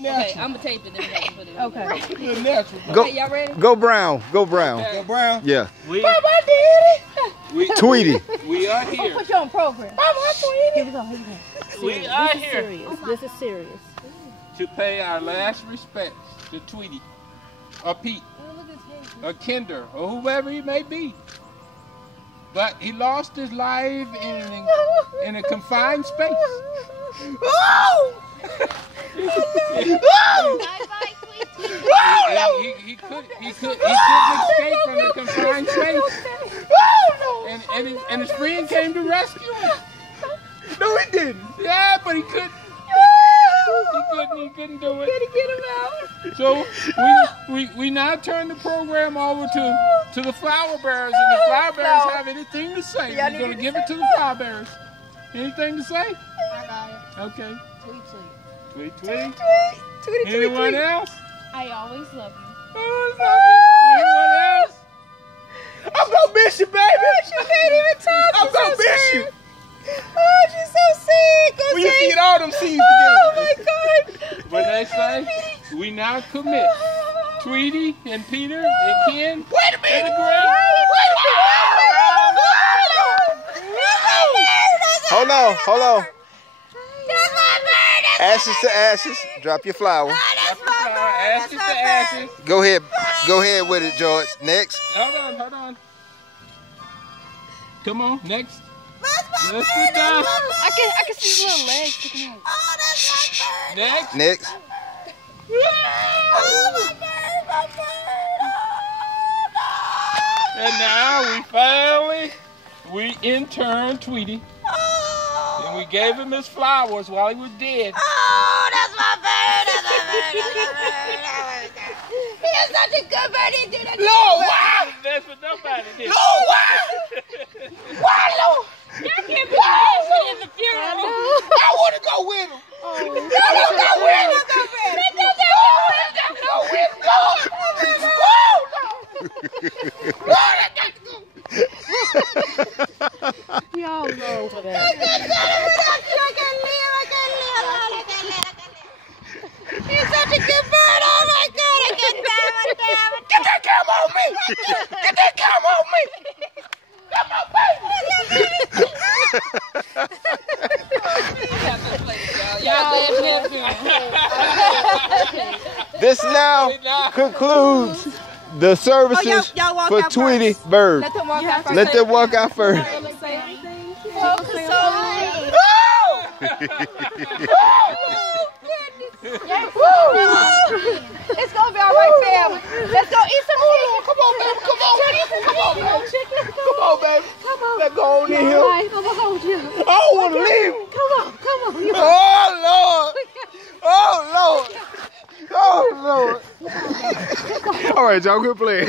Okay, I'm gonna tape it. Then we put it. Okay. Go, okay, y'all ready? Go Brown. Go Brown. Okay. Go Brown. Yeah. Tweety. We are here. I'll put you on program. Here we go. We are here Serious. This is serious. to pay our last respects to Tweety, or Pete, or Kinder, or whoever he may be. But he lost his life in a confined space. Oh! Bye-bye, Tweety. He couldn't escape from the confined space. And his friend came to rescue him. No, he didn't. Yeah, but he couldn't. He couldn't do it. Gotta get him out. So we now turn the program over to the flower bearers, and the flower bearers have anything to say. We're gonna give it to the flower bearers. Anything to say? I got it. Okay. Tweet, tweet. Tweet, tweet. Tweet, tweet. Anyone else? I always love you. Anyone else? I'm gonna miss you, baby. She can't even talk. I'm gonna miss you. Oh, she's so sick. We used to eat all them seeds together. Oh my God. But they say we now commit Tweety and Peter and Ken. Wait a minute. And Greg. Hold on. Hold on. Ashes to ashes. Drop your flower. Ashes to ashes. Go ahead. Go ahead with it, George. Next. Hold on. Come on, next. Let's sit down. I can see his little legs sticking out. Oh, that's my bird. Next. Oh, my bird, my bird. And now we interned Tweety. Oh. And we gave him his flowers while he was dead. Oh, that's my bird. That's my bird. That's my bird. He is such a good bird. He did that. No, why? That's what nobody did. No, why? Why, Lord? Y'all can't be laughing in the funeral. I want to go with him. Oh. I want to go with him. Go with him. Y'all know for that. He's such a good bird. Oh my God, I can't damn it. Get that cam on me. Get that cam on me. Come on, baby. This now concludes the services for Tweety Bird. Let them walk out first. It's gonna be all right, family. Let's go eat some chicken. Come on, baby. Come on. Come on, baby. Come on, baby. Come on. Let's go on in here. Right, I'm gonna hold you. I don't want to leave. Come on. Oh, Lord. Oh, Lord. All right, y'all, quit playing.